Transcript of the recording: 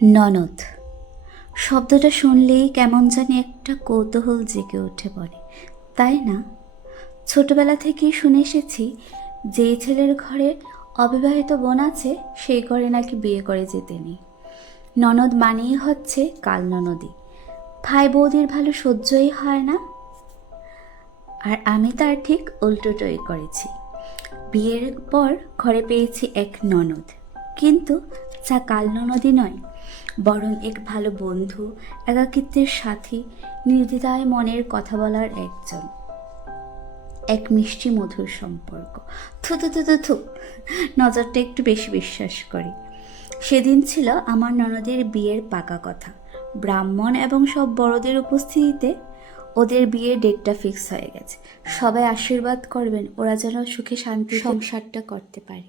ননদ শব্দটা শুনলেই কেমন জানি একটা কৌতূহল জেগে উঠে পড়ে, তাই না? ছোটবেলা থেকেই শুনে এসেছি যে ছেলের ঘরে অবিবাহিত বোন আছে সেই ঘরে নাকি বিয়ে করে যেতে নেই। ননদ মানেই হচ্ছে কাল ননদী, ভাই বৌদির ভালো সহ্যই হয় না। আর আমি তার ঠিক উল্টোটাই করেছি। বিয়ের পর ঘরে পেয়েছি এক ননদ, কিন্তু যা কাল ননদী নয়, বরং এক ভালো বন্ধু, একাকিত্বের সাথী, নির্দ্বিধায় মনের কথা বলার একজন, এক মিষ্টি মধুর সম্পর্ক। থু থু থু থু থু, নজরটা একটু বেশি বিশ্বাস করি। সেদিন ছিল আমার ননদের বিয়ের পাকা কথা, ব্রাহ্মণ এবং সব বড়দের উপস্থিতিতে ওদের বিয়ের ডেটটা ফিক্স হয়ে গেছে। সবাই আশীর্বাদ করবেন ওরা যেন সুখে শান্তি সংসারটা করতে পারে।